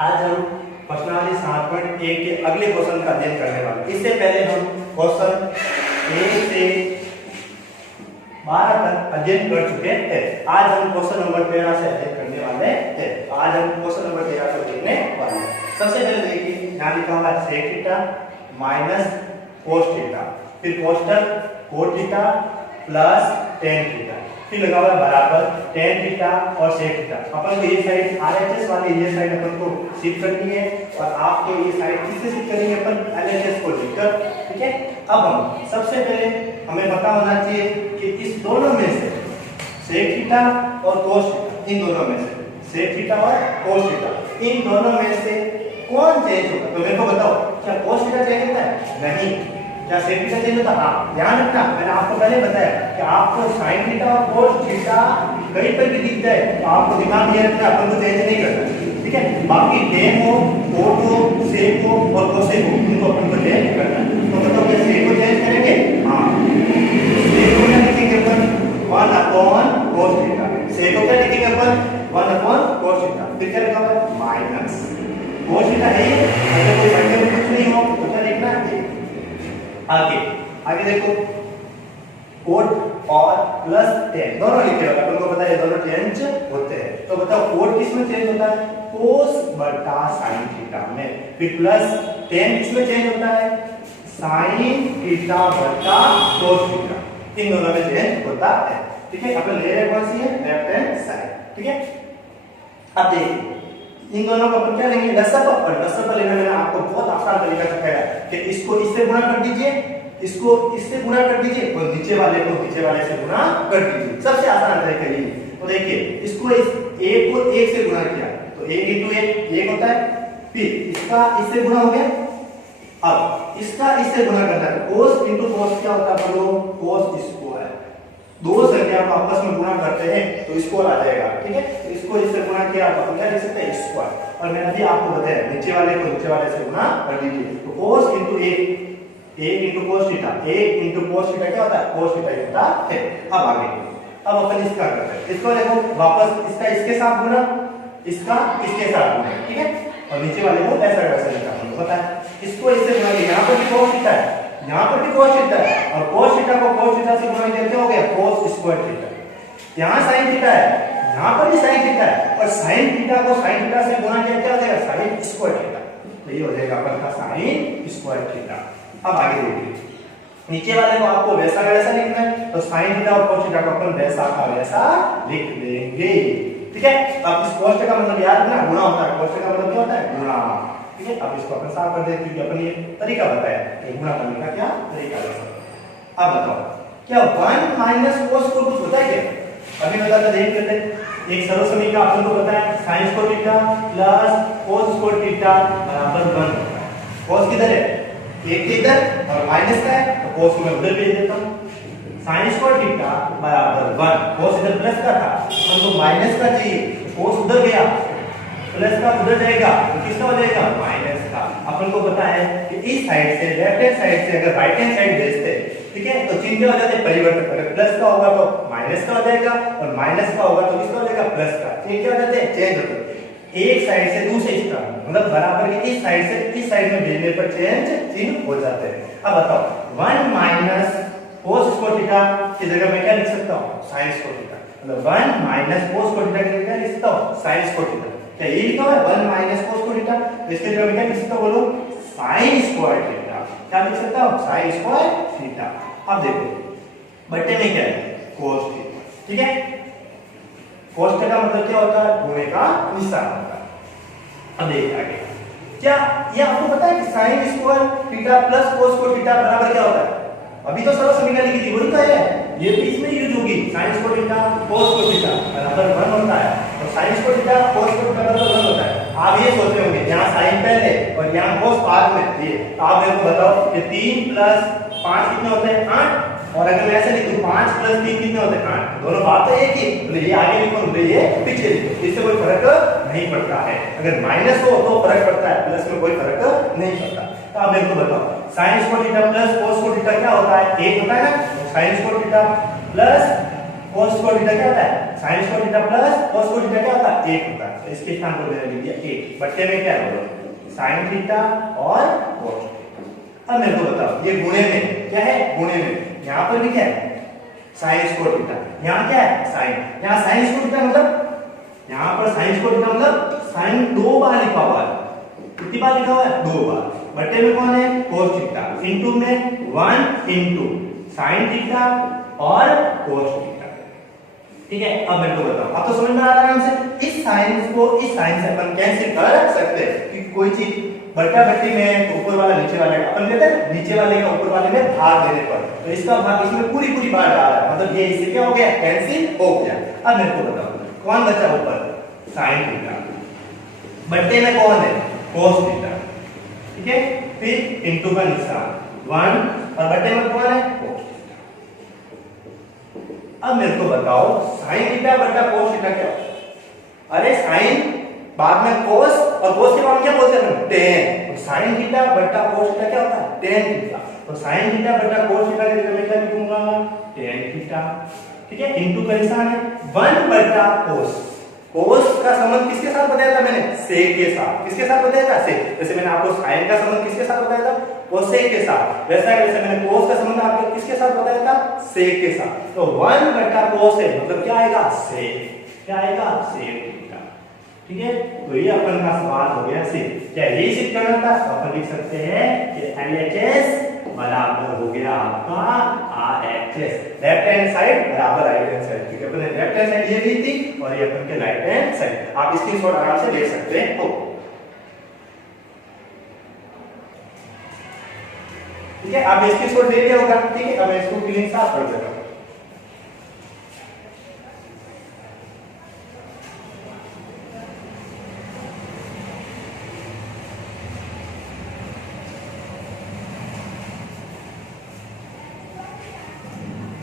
आज हम प्रश्नावली 7.1 के अगले क्वेश्चन का अध्ययन करने वाले हैं। इससे पहले हम क्वेश्चन 1 से 12 तक अध्ययन कर चुके हैं। आज हम क्वेश्चन नंबर 13 से अध्ययन करने वाले हैं। आज हम क्वेश्चन नंबर 13 को देखने वाले हैं। सबसे पहले देखिए, यहाँ लिखा हुआ है sec theta minus cos theta, फिर कोष्टक cot theta plus tan theta, फिर लगा हुआ है बराबर tan थीटा और sec थीटा। अपन को ये साइड RHS वाली ये साइड अपन को शिफ्ट करनी है और आपको ये साइड किससे शिफ्ट करनी है? अपन LHS को लेकर। ठीक है, अब हम सबसे पहले हमें पता होना चाहिए कि इस दोनों में से sec थीटा और cos थीटा, इन दोनों में से sec थीटा और cos थीटा, इन दोनों में से कौन चेंज होगा? तो मेरे को बताओ, क्या cos थीटा चेंज होता है? नहीं। क्या sec थीटा चेंज होता है? हाँ। ध्यान रखना, मैंने आपको पहले बताया कि आपको sin थीटा और cos थीटा कहीं पर भी दिख जाए तो आपको दिमाग में रखना, अपन को चेंज नहीं करना। ठीक है, बाकी tan हो, cot हो, sec हो और cosec हो, इनको अपन को चेंज करना है। तो बताओ क्या sec को चेंज करेंगे? हाँ। sec को क्या लिखेंगे अपन? 1 upon cos थीटा। sec को क्या लिखेंगे अपन? 1 upon cos थीटा। फिर क्या लिखा हुआ है? माइनस cos थीटा है ये, अगर कोई संख्या में कुछ नहीं हो तो क्या लिखना है? आगे आगे देखो, कोट और प्लस tan दोनों लिखे हुए, अपन को पता है दोनों चेंज होते हैं। तो बताओ कोट किस में चेंज होता है? cos बटा sin थीटा में। फिर प्लस tan किस में चेंज होता है? sin थीटा बटा cos थीटा, इन दोनों में चेंज होता है। ठीक है, अपन ले रहे कौन सी है? Left hand side. ठीक है, अब देखिए इन दोनों को अपन क्या लेंगे? लसापा। और लसापा लेने में आपको बहुत आसान तरीका सिखाया कि इसको इससे गुणा कर दीजिए, इसको इससे गुणा कर दीजिए और नीचे वाले को नीचे वाले से गुणा कर दीजिए। सबसे आसान तरीका ये। तो देखिए, इसको इस एक को एक से गुणा किया तो 1 into 1 होता है। फिर इसका इससे गुणा हो गया, अब इसका इससे गुणा करना है। cos into cos क्या होता है? बोलो, cos स्क्वायर। दो संख्या को आपस में गुणा करते हैं तो स्क्वायर आ जाएगा। ठीक है, तो इसको इससे गुणा किया तो अपन क्या लिख सकते हैं? स्क्वायर। और मैंने अभी आपको बताया नीचे वाले को नीचे वाले से गुणा कर दीजिए। तो cos into 1 into cos theta, 1 into cos theta क्या होता है? cos थीटा होता है। अब आगे, अब अपन इसका करते हैं। इसको देखो, वापस इसका इसके साथ गुणा, इसका इसके साथ गुणा। ठीक है, और नीचे वाले को ऐसा वैसा लिखा हमको पता है। इसको इससे गुणा किया, यहां पर भी cos थीटा है, यहां पर भी cos थीटा है, और cos थीटा को cos थीटा से गुणा किया क्या हो गया? cos square theta. यहां sin थीटा है, यहां पर भी sin थीटा है, और sin थीटा को sin थीटा से गुणा किया क्या हो जाएगा? sin square theta. तो ये हो जाएगा अपन का sin स्क्वायर थीटा। अब आगे देखिए, नीचे वाले को आपको वैसा का वैसा लिखना है, तो sin थीटा और cos थीटा को अपन वैसा का वैसा लिख देंगे। ठीक है, अब इस cos का मतलब याद रखना, गुणा होता है। cos का मतलब क्या होता है? गुणा। ठीक है, अब इसको अपन साफ कर देते हैं। अपन ये तरीका बताया कि गुणा करने का क्या तरीका है। अब बताओ, क्या 1 माइनस cos को कुछ होता है क्या? अभी बताते देख लेते हैं। एक सरल समीकरण अपन को पता है, sin square theta plus cos square theta बराबर 1 होता है। cos किधर है? 1 इधर और माइनस का है, तो cos को मैं उधर भेज देता हूं। sin स्क्वायर थीटा बराबर 1, cos इधर प्लस का था, हमको माइनस का चाहिए, cos उधर गया, प्लस का उधर जाएगा तो किसका हो जाएगा? माइनस का। अपन को पता है कि इस साइड से लेफ्ट हैंड साइड से अगर राइट हैंड साइड भेजते हैं, ठीक है, तो चिन्ह क्या हो जाते हैं? परिवर्तन। अगर प्लस का होगा तो माइनस का हो जाएगा और माइनस का होगा तो किसका हो जाएगा? प्लस का। चिन्ह क्या हो जाते हैं? चेंज होते हैं। एक साइड से दूसरी तरफ, मतलब बराबर के इस साइड से इस साइड में भेजने पर चेंज चिन्ह हो जाते हैं। अब बताओ, 1 माइनस cos स्क्वायर थीटा की जगह मैं क्या लिख सकता हूं? sin square theta. मतलब 1 माइनस cos स्क्वायर थीटा की जगह लिख सकता हूं? sin square theta. क्या ये लिखा हुआ है 1 माइनस cos स्क्वायर थीटा? इसके जगह मैं क्या लिख सकता हूं? बोलो, sin स्क्वायर थीटा। क्या लिख सकता हूं? sin square theta. अब देखो, बट्टे में क्या है? cos theta. ठीक है, cos थीटा का मतलब क्या होता है? गुणे का निशान होता है। अब देखिए आगे, क्या ये आपको पता है कि sin square theta plus cos square theta बराबर क्या होता है? अभी तो सरल समीकरण लिखी थी, वही तो है। ये बीच में यूज होगी, sin square theta cos square theta बराबर 1 होता है, तो sin square theta cos square theta बराबर 1 होता है। आप ये सोच रहे होंगे यहां sin पहले और यहां cos बाद में। ये तो आप मेरे को बताओ कि 3 प्लस 5 कितने होते हैं? 8। और अगर मैं ऐसे लिखूं 5 प्लस 3 कितने होते हैं? 8। दोनों बात तो एक ही, तो ये आगे लिखो, ये पीछे लिखो, इससे कोई फर्क नहीं पड़ता है। अगर माइनस हो तो फर्क पड़ता है, प्लस में कोई फर्क नहीं पड़ता। तो आप मेरे को बताओ, sin square theta plus cos square theta क्या होता है? 1 होता है ना। तो sin square theta plus cos square theta क्या होता है? sin square theta plus cos square theta क्या होता है 1 होता है, तो इसके स्थान पर मैंने लिख दिया 1 बट्टे में क्या होगा sin थीटा और cos। अब मेरे को बताओ ये गुणे में क्या है, गुणे में यहाँ पर भी क्या है sin स्क्वायर थीटा, यहाँ क्या है sin, यहाँ sin स्क्वायर थीटा मतलब यहाँ पर sin स्क्वायर थीटा मतलब sin 2 बार लिखा हुआ है, कितनी बार लिखा हुआ है 2 बार, बट्टे में कौन है cos थीटा, इनटू में 1 इनटू sin थीटा और cos थीटा। ठीक है, अब मेरे को बताओ, अब तो समझ में आ रहा है आराम से, इस साइन को इस साइन से अपन कैंसिल कर सकते हैं कि कोई चीज बट्टा बट्टी में तो ऊपर वाला नीचे वाले अपन कहते हैं नीचे वाले का ऊपर वाले में भाग देने पर, तो इसका भाग इसमें पूरी पूरी बार डाल रहा है, मतलब ये इससे क्या हो गया कैंसिल हो गया। अब मेरे को बताओ कौन बचा ऊपर sin थीटा, बट्टे में कौन है cos थीटा, ठीक है, फिर इनटू का निशान 1 और बट्टे में कौन है cos। अब मेरे को बताओ sin थीटा बट्टा cos थीटा क्या होता है, अरे sin बाद में cos और cos के बाद में क्या बोलते हैं tan, तो sin थीटा बट्टा cos थीटा क्या होता है tan थीटा, तो sin थीटा बट्टा cos थीटा की जगह मैं क्या लिखूंगा tan थीटा, ठीक है, इनटू का निशान है 1 बट्टा cos, cos का संबंध किसके साथ बताया था मैंने sec के साथ, किसके साथ बताया था sec, जैसे मैंने आपको sin का संबंध किसके साथ बताया था cosec के साथ, वैसा वैसे मैंने cos का संबंध आपको किसके साथ बताया था sec के साथ, तो 1 बटा cos है मतलब क्या आएगा sec, क्या आएगा sec थीटा। ठीक है, तो ये अपन का सवाल हो गया सिद्ध, क्या यही सिद्ध करना था, तो अपन लिख सकते हैं कि LHS बराबर हो गया आपका RHS, लेफ्ट हैंड साइड बराबर राइट हैंड साइड, क्योंकि अपन ने लेफ्ट हैंड साइड ये ली थी और ये अपन के राइट हैंड साइड, आप इसकी शॉर्ट आराम से ले सकते हो। ठीक है, आप इसकी शॉर्ट ले लिया होगा, ठीक है, अब मैं इसको क्लीन साफ कर देता हूं।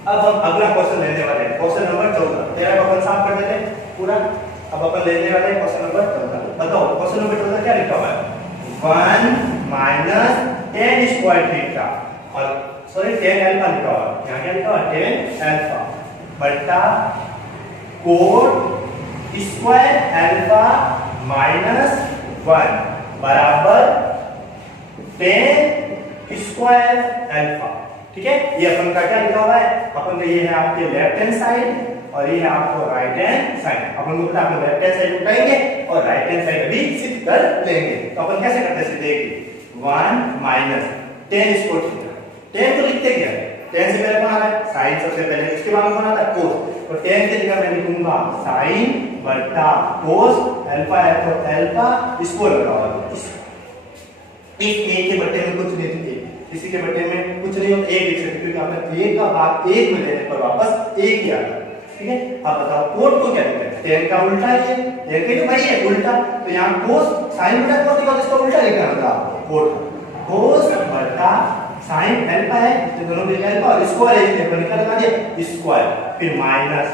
अब हम अगला क्वेश्चन लेने वाले हैं, क्वेश्चन नंबर 14, तेरा अपन साफ कर देते हैं पूरा। अब अपन लेने वाले हैं क्वेश्चन नंबर 14, बताओ क्वेश्चन नंबर 14 क्या लिखा हुआ है 1 माइनस tan स्क्वायर थीटा और सॉरी tan अल्फा लिखा हुआ है, यहाँ क्या लिखा हुआ है tan अल्फा बटा कोट स्क्वायर अल्फा माइनस 1 बराबर tan स्क्वायर अल्फा। ठीक है, ये अपन का क्या लिखा हुआ है, अपन का ये है आपके लेफ्ट हैंड साइड और ये है आपको राइट हैंड साइड, अपन को पता है आप लेफ्ट हैंड साइड उठाएंगे और राइट हैंड साइड भी सिद्ध कर लेंगे, तो अपन कैसे करते हैं देखिए 1 minus tan square theta, tan तो लिखते क्या है, tan से पहले कौन आता है sin, सबसे पहले उसके बाद कौन आता है cos, तो tan की जगह मैं लिखूंगा sin बटा cos अल्फा है तो अल्फा स्क्वायर लगाओ, इस a के बट्टे में कुछ नहीं है, किसी के बट्टे में कुछ नहीं होता, एक लिख सकते क्योंकि आपने एक का भाग एक में लेने पर वापस एक ही आता है। ठीक है, अब बताओ कोट को क्या लिखते हैं, tan का उल्टा है, tan के तो भाई है उल्टा, तो यहाँ cos sin बटा cos का इसका उल्टा लिखना होगा आपको, कोट cos बटा sin अल्फा है तो दोनों में अल्फा और स्क्वायर है इसलिए निकाल लगा दिया स्क्वायर, फिर माइनस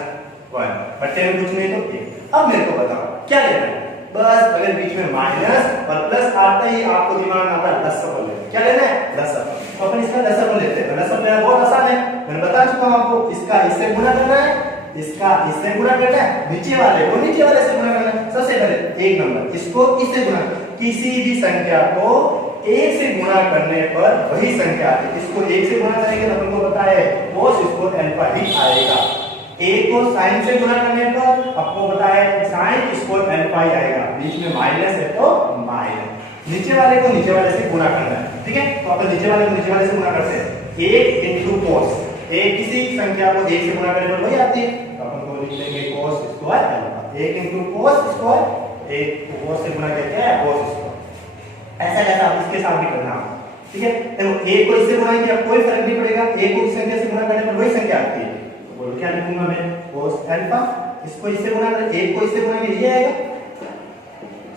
1 बट्टे में कुछ नहीं तो एक। अब मेरे को बताओ क्या लेना है, बस अगर बीच में माइनस और प्लस आता ही आपको दिमाग आता है लसअप लेना, क्या लेना है लसअप, तो अपन इसका लसअप लेते हैं, लसअप लेना बहुत आसान है, मैंने बता चुका हूं आपको, इसका इससे गुणा करना है, इसका इससे गुणा करना है, नीचे वाले को नीचे वाले से गुणा करना है। सबसे पहले एक नंबर इसको इससे गुणा, किसी भी संख्या को एक से गुणा करने पर वही संख्या आती है, इसको एक से गुणा करेंगे तो हमको पता है cos स्क्वायर अल्फा ही आएगा, एक को sin से गुणा करने पर आपको पता है sin स्क्वायर अल्फा ही आएगा, बीच में माइनस है तो माइनस, नीचे वाले को नीचे वाले से गुणा करना है। ठीक है, तो अपन नीचे वाले को नीचे वाले से गुणा करते हैं, 1 इनटू cos, एक किसी संख्या को एक से गुणा करने पर वही आती है, तो अपन को लिख लेंगे cos square alpha, 1 into cos square, एक को cos से गुणा करके है cos स्क्वायर, ऐसा कैसा आप इसके साथ भी करना। ठीक है, देखो एक को इससे गुणा किया कोई फर्क नहीं पड़ेगा, एक को इस संख्या से गुणा करने पर वही संख्या आती है, तो बोल क्या लिखूंगा मैं cos अल्फा, इसको इससे गुणा कर, एक को इससे गुणा किया ये आएगा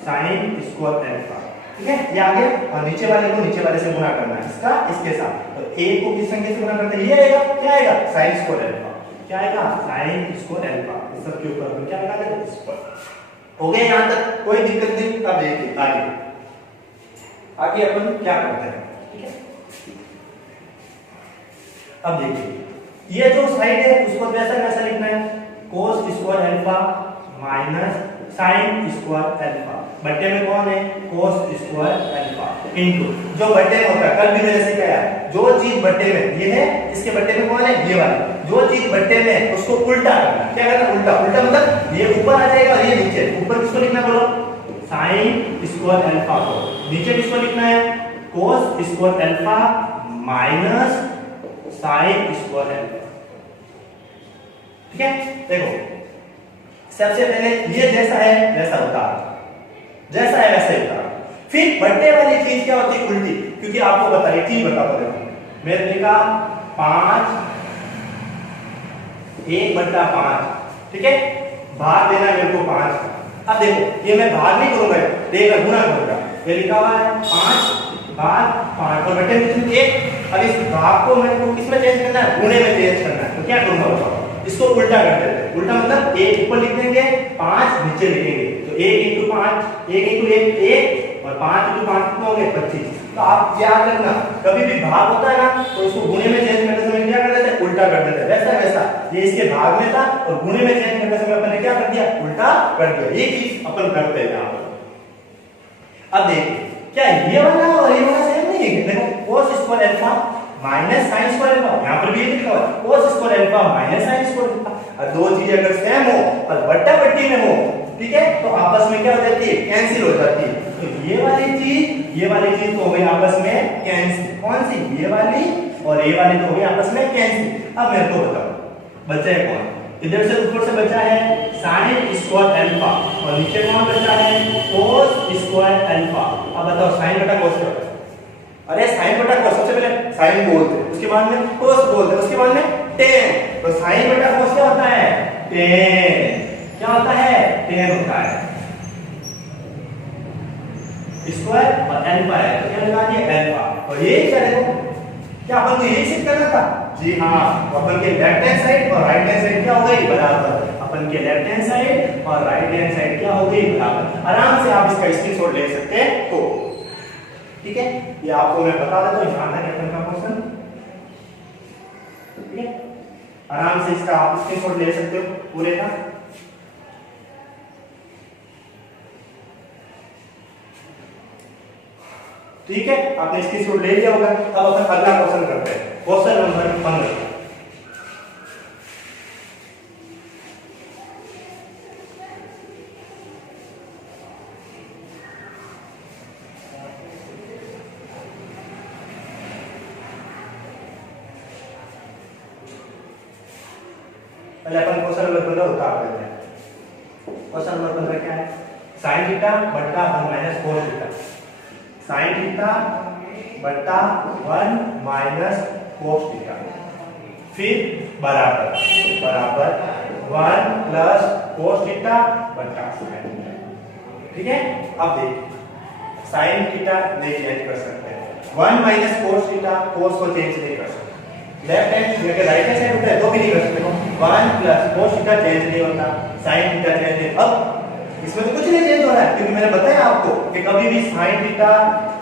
sin स्क्वायर अल्फा। ठीक है, ये आ गया, और नीचे वाले को नीचे वाले से गुणा करना है, इसका इसके साथ, तो एक को किस संख्या से गुणा करते हैं ये आएगा, क्या आएगा sin स्क्वायर अल्फा, क्या आएगा sin स्क्वायर अल्फा, इस सब के ऊपर अपन क्या लगा देंगे स्क्वायर। हो गया यहां तक, कोई दिक्कत नहीं। अब देखिए आगे आगे अपन क्या करते हैं। ठीक है, अब देखिए ये जो साइड है उसको वैसा वैसा लिखना है, cos square alpha minus sin square alpha, बट्टे में कौन है cos स्क्वायर अल्फा इनटू जो बट्टे में होता है, कल भी मैंने सिखाया जो चीज बट्टे में ये है, इसके बट्टे में कौन है ये वाला, जो चीज बट्टे में है उसको उल्टा करना। क्या करना उल्टा, उल्टा मतलब ये ऊपर आ जाएगा और ये नीचे, ऊपर किसको लिखना बोलो sin स्क्वायर अल्फा को, नीचे किसको लिखना है cos square alpha minus sin square alpha. ठीक है, देखो सबसे पहले ये जैसा है वैसा उतार, जैसा है वैसा ही उतार। फिर बट्टे वाली चीज क्या होती है उल्टी, क्योंकि आपको बता एक चीज बता दो, देखो मैंने लिखा 5 1/5, ठीक है, भाग देना मेरे को 5। अब देखो ये मैं भाग नहीं करूंगा, देखना गुणा करूंगा, ये लिखा हुआ है 5/5 और बट्टे में 1। अब इस भाग को मेरे को किसमें चेंज करना है, गुणे में चेंज करना है। तो क्या करूंगा बताओ, इसको उल्टा कर देते हैं। उल्टा मतलब 1 ऊपर लिख देंगे 5 नीचे लिखेंगे, तो 1 × 5 1 × 1 1 और 5 × 5 कितना हो गया 25। तो आप याद रखना कभी भी भाग होता है ना तो उसको गुणे में चेंज करते समय क्या कर देते हैं उल्टा कर देते हैं, वैसा वैसा ये इसके भाग में था और गुणे में चेंज करते समय अपन ने क्या कर दिया उल्टा कर दिया। ये चीज अपन करते हैं यहां पर। अब देखिए क्या ये वाला और ये वाला सेम नहीं है, देखो cos square alpha minus sin square alpha, यहां पर भी लिखा हुआ है cos square alpha minus sin square alpha. और दो चीजें अगर सेम हो और बट्टा बट्टी में हो, ठीक है, तो आपस में क्या हो जाती है कैंसिल हो जाती है। तो ये वाली चीज तो हो गई आपस में कैंसिल, कौन सी ये वाली और ये वाली तो हो गई आपस में कैंसिल। अब मेरे को बताओ बचा है कौन, इधर से ऊपर से बचा है sin स्क्वायर अल्फा और नीचे कौन बचा है cos स्क्वायर अल्फा। अब बताओ sin बटा cos क्या होता है, अरे sin बटा cos सबसे पहले sin बोलते हैं, उसके बाद में cos बोलते हैं, उसके बाद में tan। तो sin बटा cos क्या होता है tan, क्या होता है tan होता है स्क्वायर और अल्फा है, तो क्या लगा दिया अल्फा। और ये क्या देखो क्या अपन को यही सिद्ध करना था, जी हाँ, तो अपन के लेफ्ट हैंड साइड और राइट हैंड साइड क्या हो गई बराबर, अपन के लेफ्ट हैंड साइड और राइट हैंड साइड क्या हो गई बराबर। आराम से आप इसका स्क्रीनशॉट ले सकते हो, ठीक है, ये आपको मैं बता देता हूं यहां तक अपन का क्वेश्चन, ठीक है, आराम से इसका आप स्क्रीनशॉट ले सकते हो पूरे का। ठीक है, आपने स्क्रीनशॉट ले लिया होगा। अब अपन अगला क्वेश्चन करते हैं, क्वेश्चन नंबर 15। पहले अपन क्वेश्चन नंबर 15 उतार देते हैं। क्वेश्चन नंबर 15 क्या है, sin थीटा बटा 1 minus cos theta, sin theta बटा 1 माइनस cos थीटा, फिर बराबर 1 प्लस cos थीटा बटा sin थीटा। ठीक है, अब देखिए sin थीटा नहीं चेंज कर सकते, 1 माइनस cos थीटा cos को चेंज नहीं कर सकते, लेफ्ट हैंड लेके राइट हैंड साइड होता है तो भी नहीं कर सकते। 1 प्लस cos थीटा चेंज नहीं होता, sin थीटा चेंज नहीं। अब इसमें तो कुछ नहीं चेंज हो रहा है क्योंकि मैंने बताया आपको कि कभी भी sin थीटा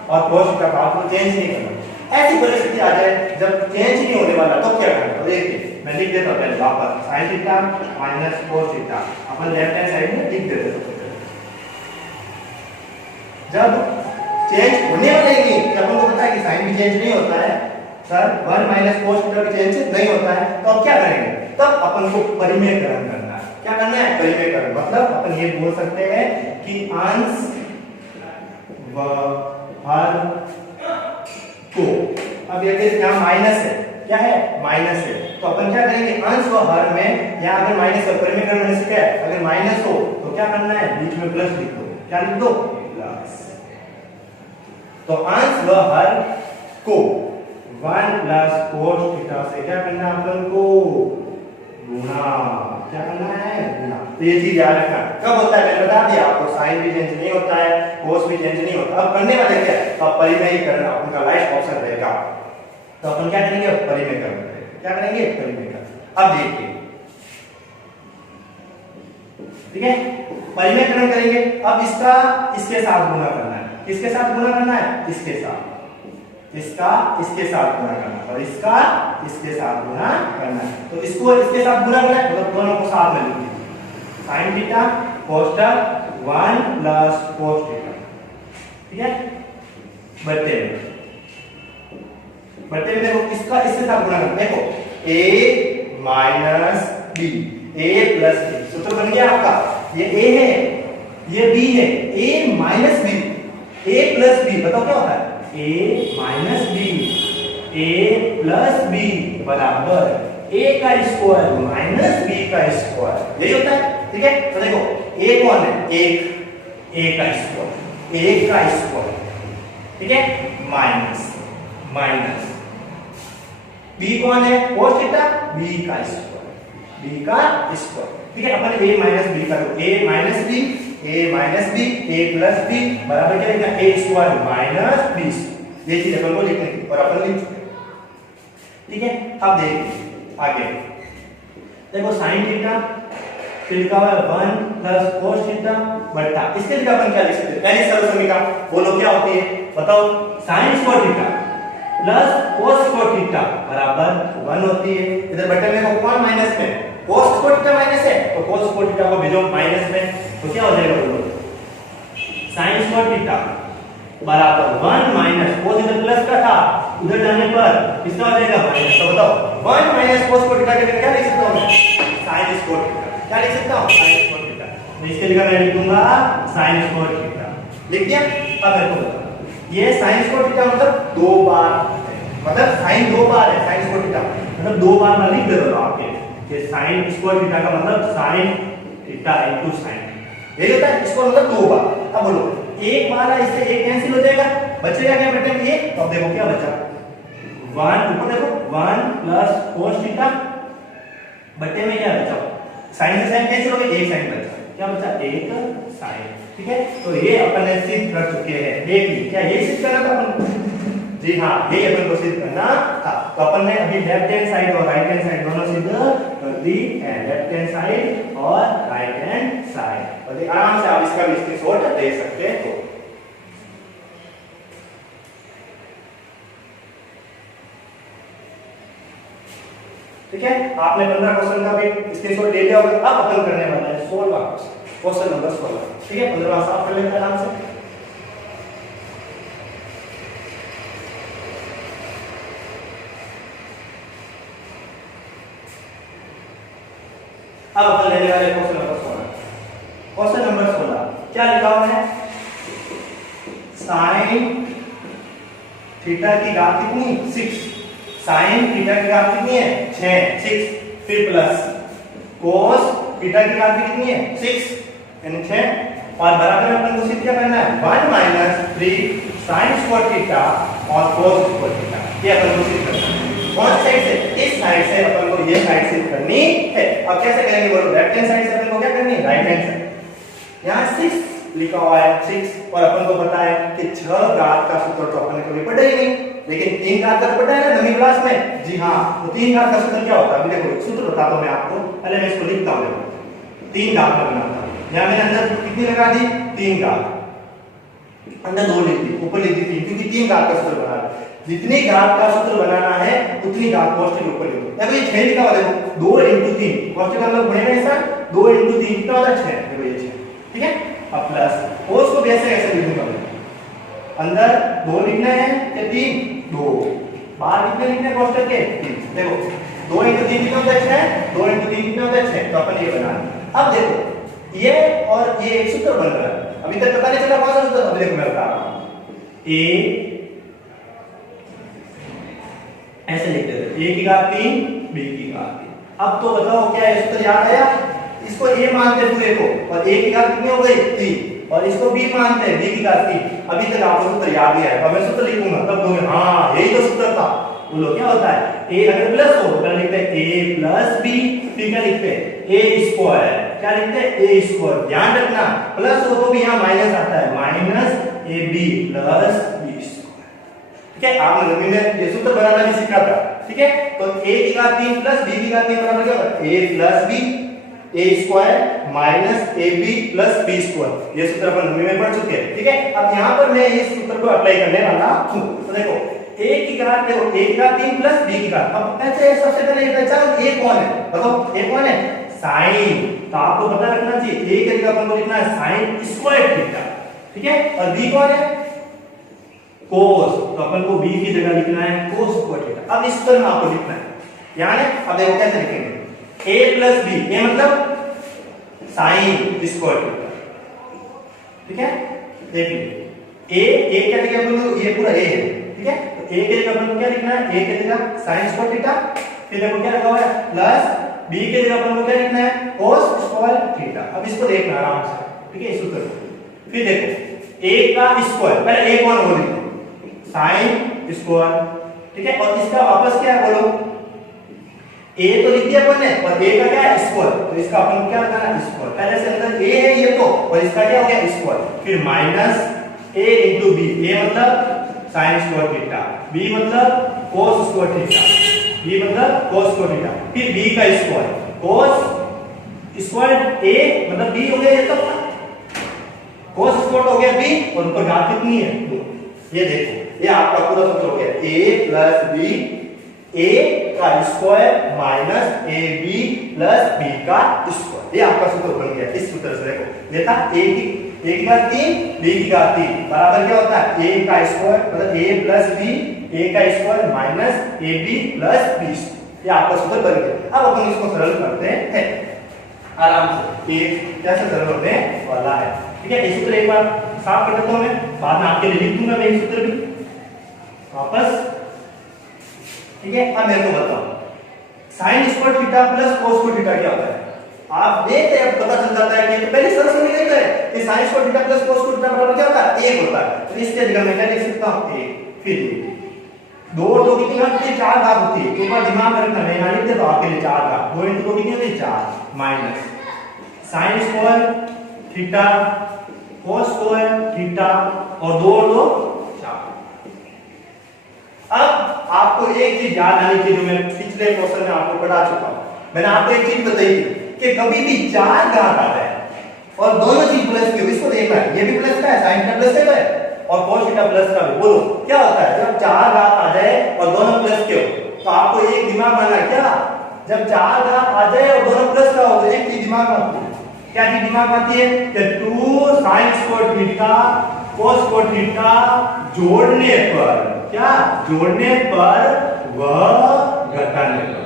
और cos थीटा का आपको चेंज नहीं करना। ऐसी परिस्थिति आ जाए जब चेंज नहीं होने वाला तो क्या करना, तो देखिए मैं लिख देता हूं पहले वापस sin theta minus cos theta अपन लेफ्ट हैंड साइड में लिख देते हैं। जब चेंज होने वाले नहीं, जब अपन को पता है कि sin भी चेंज नहीं होता है सर, 1 माइनस cos थीटा भी चेंज नहीं होता है, तो अब क्या करेंगे, तब अपन को परिमेयकरण करना है। क्या करना है परिमेयकरण, मतलब अपन ये बोल सकते हैं कि अंश व हर को, अब ये यहां माइनस है, क्या है माइनस है, तो अपन क्या करेंगे अंश व हर में, या अगर माइनस हो परिमेयकरण मैंने सीखा है, अगर माइनस हो तो क्या करना है बीच में प्लस लिख दो, क्या लिख दो प्लस। तो अंश व हर को 1 प्लस cos थीटा से क्या करना है अपन को गुणा, क्या करना है गुणा। तो ये चीज याद रखना, कब होता है मैंने बता दिया आपको, sin भी चेंज नहीं होता है cos भी चेंज नहीं होता। अब करने वाले क्या है, तो परिमेयकरण आपका लास्ट ऑप्शन रहेगा, तो अपन क्या करेंगे परिमेयकरण करेंगे, क्या करेंगे परिमेयकरण। अब देखिए ठीक है, परिमेयकरण करेंगे, अब इसका इसके साथ गुणा करना है, किसके साथ गुणा करना है इसके साथ, इसका इसके साथ गुणा करना और इसका इसके साथ गुणा करना है। तो इसको इसके साथ गुणा करना है मतलब दोनों को साथ में लिख दीजिए sin थीटा कोष्टक 1 प्लस cos थीटा, ठीक है, बटे में देखो इसका इसके साथ गुणा करना, देखो a minus b, a plus b, सूत्र बन गया आपका, ये a है ये b है, a minus b, a plus b, बताओ क्या होता है a minus b, a plus b बराबर a का स्क्वायर माइनस b का स्क्वायर, यही होता है, ठीक है। तो देखो a कौन है, एक a का स्क्वायर, ठीक है, माइनस b कौन है, cos थीटा, b का स्क्वायर, ठीक है। अपन a माइनस b का लो, a minus b, a plus b बराबर क्या लिखना, a स्क्वायर माइनस b, ये चीज अपन को लिखनी थी और अपन लिख चुके, ठीक है। अब देखिए आगे, देखो sin थीटा फिर लिखा हुआ है 1 प्लस cos थीटा बटा, इसके लिए अपन क्या लिख सकते हैं, पहली सरल समीकरण बोलो क्या होती है, बताओ, sin square theta plus cos square theta बराबर 1 होती है। इधर बटे में को कौन माइनस में, cos स्क्वायर थीटा माइनस है तो cos स्क्वायर थीटा को भेजो माइनस में, तो क्या हो जाएगा बोलो, sin स्क्वायर थीटा बराबर 1 माइनस cos इधर प्लस का था, उधर जाने पर कितना हो जाएगा माइनस, तो बताओ 1 माइनस cos स्क्वायर थीटा के क्या लिख सकता हूं मैं, sin स्क्वायर थीटा, क्या लिख सकता हूं, sin स्क्वायर थीटा, तो इसके लिए मैं लिख दूंगा sin स्क्वायर थीटा, लिख दिया। अब मेरे को बताओ, ये sin स्क्वायर थीटा मतलब दो बार, मतलब sin दो बार है, sin स्क्वायर थीटा मतलब दो बार मैं लिख दे रहा हूं आपके, ये sin स्क्वायर थीटा का मतलब sin थीटा इनटू sin, यही होता है, इसको मतलब दो बार। अब बोलो एक बार है, इससे एक कैंसिल हो जाएगा, बचेगा क्या बेटे ये, तो अब देखो क्या बचा, 1 ऊपर देखो 1 प्लस cos थीटा बटे में क्या बचा, sin से sin कैंसिल हो गया, एक sin बचा, क्या बचा, एक sin, ठीक है। तो ये अपन ने सिद्ध कर चुके हैं, देखिए क्या ये सिद्ध करना था अपन, जी हाँ ये अपन को सिद्ध करना था। तो अपन ने अभी लेफ्ट हैंड साइड और राइट हैंड साइड दोनों सिद्ध कर दी है, लेफ्ट हैंड साइड और राइट हैंड साइड, और आराम से आप इसका भी स्क्रीनशॉट ले सकते हो। ठीक है, आपने 15 क्वेश्चन का भी स्क्रीनशॉट ले लिया होगा। अब अपन करने वाला है 16 क्वेश्चन नंबर 16, ठीक है। 15 साफ कर लेते हैं आराम से। अब अपन लेने वाले क्वेश्चन नंबर 16। क्वेश्चन नंबर 16 क्या लिखा हुआ है, साइन थीटा की घात कितनी 6, साइन थीटा की घात कितनी है 6, फिर प्लस कोस थीटा की घात कितनी है 6 यानी 6, और बराबर में अपन को सिद्ध क्या करना है 1 माइनस 3 साइन स्क्वायर थीटा और कोस स्क्वायर थीटा, ये अपन को सिद्ध करना है। कौन साइड से, इस साइड से अपन को ये साइड सिद्ध करनी है। अब कैसे करेंगे बोलो, लेफ्ट हैंड साइड से अपन को क्या करनी है, राइट हैंड साइड। यहाँ 6 लिखा हुआ है 6, और अपन को पता है कि 6 घात का सूत्र तो अपन ने कभी पढ़ा ही नहीं, लेकिन 3 घात का पढ़ा है ना नवीं क्लास में, जी हाँ। तो 3 घात का सूत्र क्या होता है, अभी देखो सूत्र बताता हूं मैं आपको, पहले मैं इसको लिखता हूं, देखो 3 घात में बनाता हूं। यहां मैंने अंदर कितनी लगा दी 3 घात, अंदर 2 लिख दी, ऊपर लिख दी 3, क्योंकि 3 घात का सूत्र बना है। जितनी घात का सूत्र बनाना है उतनी घात कोष्ठक ऊपर लिखो। देखो ये 6 लिखा हुआ, देखो 2 into 3 कोष्ठक का मतलब बनेगा ऐसा, 2 into 3 कितना होता है 6, देखो ये 6, ठीक है। अब प्लस कोस को कैसे ऐसे लिखूंगा मैं, अंदर 2 लिखना है या 3, 2 बाहर कितने लिखने कोष्ठक के 3, देखो 2 into 3 कितना होता है 6, 2 into 3 कितना होता है 6, तो अपन ये बनाना। अब देखो ये और ये एक सूत्र बन रहा है, अभी तक पता नहीं चला कौन सा सूत्र, अब देखो मैं बता रहा हूं, a ऐसे लिख देते, a की घात 3 b की घात 3। अब तो बताओ क्या है सूत्र याद आया, इसको a मानते पूरे को, और a की घात कितनी हो गई 3, और इसको b मानते हैं b की घात 3। अभी तक आपको सूत्र याद नहीं आया, अब मैं सूत्र लिखूंगा तब कहोगे हां यही तो सूत्र था। बोलो क्या होता है, a अगर प्लस हो तो लिखते हैं a प्लस b, फिर क्या लिखते हैं a स्क्वायर, क्या लिखते हैं a स्क्वायर। ध्यान रखना प्लस हो तो भी यहां माइनस आता है, minus ab plus b square, ठीक है। आपने नवीं में ये सूत्र बनाना भी सीखा था, ठीक है। तो a की घात 3 प्लस b की घात 3 बराबर क्या होगा, a plus b a square minus ab plus b square, ये सूत्र अपन नवीं में पढ़ चुके हैं, ठीक है। अब यहां पर मैं इस सूत्र को अप्लाई करने वाला हूं। तो देखो a की घात देखो, a की घात 3 प्लस b की घात। अब ऐसे सबसे पहले ये पहचानो a कौन है, बताओ a कौन है, sin। तो आपको पता रखना चाहिए a की जगह अपन को लिखना है sin स्क्वायर थीटा, ठीक है, और b कौन है, cos। तो अपन को b की जगह लिखना है cos स्क्वायर थीटा। अब इस पर आपको लिखना है, यानी अब देखो कैसे लिखेंगे, a प्लस b, a मतलब sin स्क्वायर थीटा, ठीक है। देखिए a क्या लिखा अपन को, ये पूरा a है, ठीक है, तो a के जगह अपन को क्या लिखना है, a के जगह sin स्क्वायर थीटा, फिर देखो क्या लिखा हुआ है प्लस b के जगह अपन को क्या लिखना है cos स्क्वायर थीटा। अब इसको देखना आराम से, ठीक है, इस सूत्र को। फिर देखो a का स्क्वायर, पहले a कौन हो लिखो, sin स्क्वायर, ठीक है, और इसका वापस क्या है बोलो, a तो लिख दिया अपन ने, और a का क्या है स्क्वायर, तो इसका अपन क्या लगाना है स्क्वायर, पहले से अंदर a है ये तो, और इसका क्या हो गया स्क्वायर, फिर minus a into b, a मतलब sin स्क्वायर थीटा, b मतलब cos स्क्वायर थीटा, b मतलब cos स्क्वायर थीटा, फिर b का स्क्वायर, cos स्क्वायर a मतलब b हो गया ये तो, cos स्क्वायर हो गया b, और ऊपर घात कितनी है 2। ये देखो ये आपका पूरा सूत्र हो गया a प्लस b, a का square minus A B plus B का स्क्वायर, ये आपका सूत्र बन गया। इस सूत्र से देखो ये था a की घात 3 b की घात 3 बराबर क्या होता है a का स्क्वायर मतलब a प्लस b, a का square minus A B plus B, ये आपका सूत्र बन गया। अब अपन इसको सरल करते हैं आराम से, ये कैसे सरल होने वाला है, ठीक है। ये सूत्र एक बार साफ कर देता हूं मैं, बाद में आपके लिए लिख दूंगा मैं ये सूत्र भी वापस, ठीक है। अब मेरे को बताओ sin square theta plus cos square theta क्या होता है, आप देखते हैं पता चल जाता है कि तो पहले सरल से लिखते हैं कि sin square theta plus cos square theta बराबर क्या होता है 1 होता है, तो इसके जगह मैं क्या लिख सकता हूं 1, फिर 2 और 2 कितनी घात होती है 4 घात होती है, तो ऊपर दिमाग में रखना, मैं यहां लिख देता हूं आपके लिए 4 घात, 2 into 2 कितनी होती है 4 minus sin square theta cos square theta और 2 और 2 4। अब आपको एक चीज याद आनी चाहिए जो मैं पिछले क्वेश्चन में आपको पढ़ा चुका हूं, मैंने आपको एक चीज बताई थी कि कभी भी 4 घात आ जाए और दोनों चीज प्लस की हो, इसको देखना है, ये भी प्लस का है sin थीटा प्लस का है और cos थीटा प्लस का भी, बोलो क्या होता है जब 4 घात आ जाए और दोनों प्लस के हो, तो आपको एक दिमाग बनाना है क्या, जब 4 घात आ जाए और दोनों प्लस का हो तो एक चीज दिमाग में आती है, क्या चीज दिमाग में आती है कि 2 sin square theta cos square theta जोड़ने पर, क्या जोड़ने पर वह घटाने पर।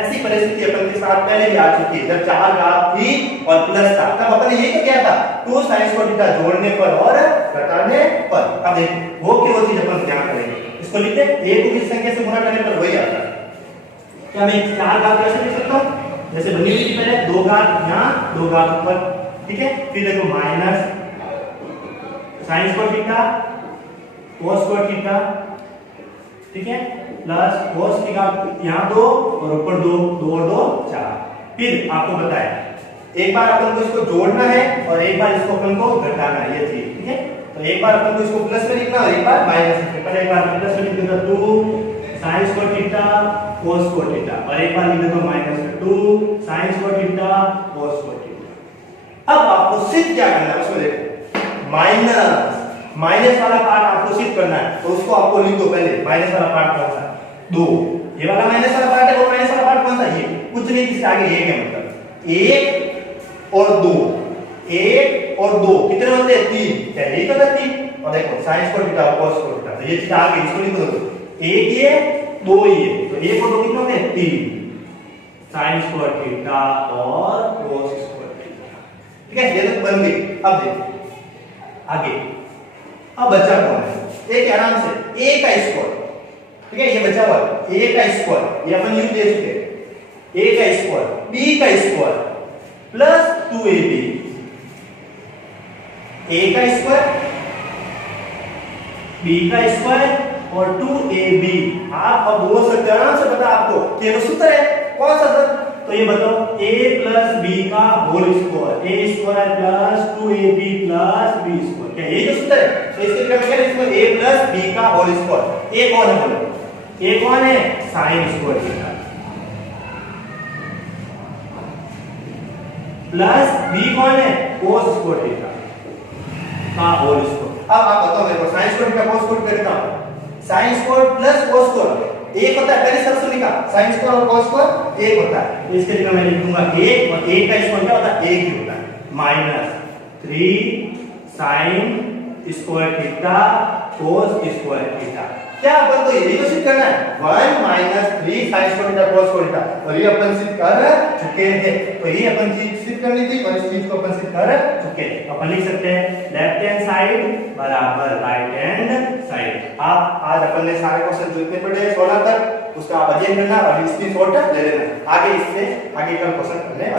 ऐसी परिस्थिति अपन के साथ पहले भी आ चुकी है, जब 4 घात थी और प्लस था, तब अपन ने ये तो क्या था 2 sin स्क्वायर थीटा जोड़ने पर और घटाने पर। अब देखो वो की वो चीज अपन ध्यान करेंगे, इसको लिखते हैं a को किस संख्या से गुणा करने पर वही आता है। क्या मैं 4 घात कैसे लिख सकता हूं, जैसे बनी हुई थी पहले 2 घात यहां 2 घात ऊपर, ठीक है, फिर देखो minus sin square theta cos square theta, ठीक है, प्लस cos की घात यहां 2 और ऊपर 2, 2 और 2 4। फिर आपको बताया एक बार अपन को इसको जोड़ना है और एक बार इसको अपन को घटाना है, ये चीज, ठीक है। तो एक बार अपन को इसको प्लस में लिखना और एक बार माइनस में, पहले एक बार प्लस में लिख देता 2 sin square theta cos square theta और एक बार लिख देता माइनस में 2 sin square theta cos square theta. अब आपको सिर्फ क्या करना है उसमें देखो माइनस वाला पार्ट आपको सिर्फ करना है, तो उसको आपको लिख दो पहले, माइनस वाला पार्ट कौन सा 2, ये वाला माइनस वाला पार्ट है, वो माइनस वाला पार्ट कौन सा ये, कुछ नहीं, इसके आगे 1 है, मतलब 1 और 2, 1 और 2 कितने बनते हैं 3, क्या यही तो है 3, और देखो sin square theta cos square theta, तो ये चीज आगे इसको लिख दो, 1 ये 2 ये, तो 1 और 2 कितने होते हैं 3 sin स्क्वायर थीटा और cos स्क्वायर थीटा, ठीक है, ये तो बन गई। अब देखो आगे, अब बचा कौन है, एक आराम से a का स्क्वायर, ठीक है, ये बचा हुआ a का स्क्वायर, ये अपन यूज दे चुके हैं, a का स्क्वायर b का स्क्वायर प्लस 2ab, a का स्क्वायर b का स्क्वायर और 2ab। आप अब बोल सकते हैं आराम से, पता आपको ये तो सूत्र है, कौन सा सूत्र, तो ये बताओ a प्लस b का whole square, a square plus 2ab plus b square, क्या यही तो सूत्र है। तो इसके लिए क्या लिखेंगे, a प्लस b का होल स्क्वायर, a कौन है बोलो, a कौन है sin square theta, plus B कौन है cos स्क्वायर थीटा का होल स्क्वायर। अब आप बताओ मेरे को sin स्क्वायर का cos स्क्वायर करता हूं, sin square plus cos square एक होता है, पहले सबसे लिखा sin स्क्वायर और cos स्क्वायर एक होता है, तो इसके लिए मैं लिख दूंगा 1 और 1 का स्क्वायर क्या होता है 1 ही होता है, minus 3 sin square theta cos square theta. क्या अपन को यही तो सिद्ध करना है 1 minus 3 sin square theta cos square theta, और ये अपन सिद्ध कर चुके हैं, तो ये अपन चीज सिद्ध करनी थी और इस चीज को अपन सिद्ध कर चुके हैं। तो अपन लिख सकते हैं लेफ्ट हैंड साइड बराबर राइट हैंड साइड। आप आज अपन ने सारे क्वेश्चन जो इतने पढ़े 16 तक उसका आप अध्ययन करना और इसकी शॉर्ट ले लेना, आगे इससे आगे का क्वेश्चन करने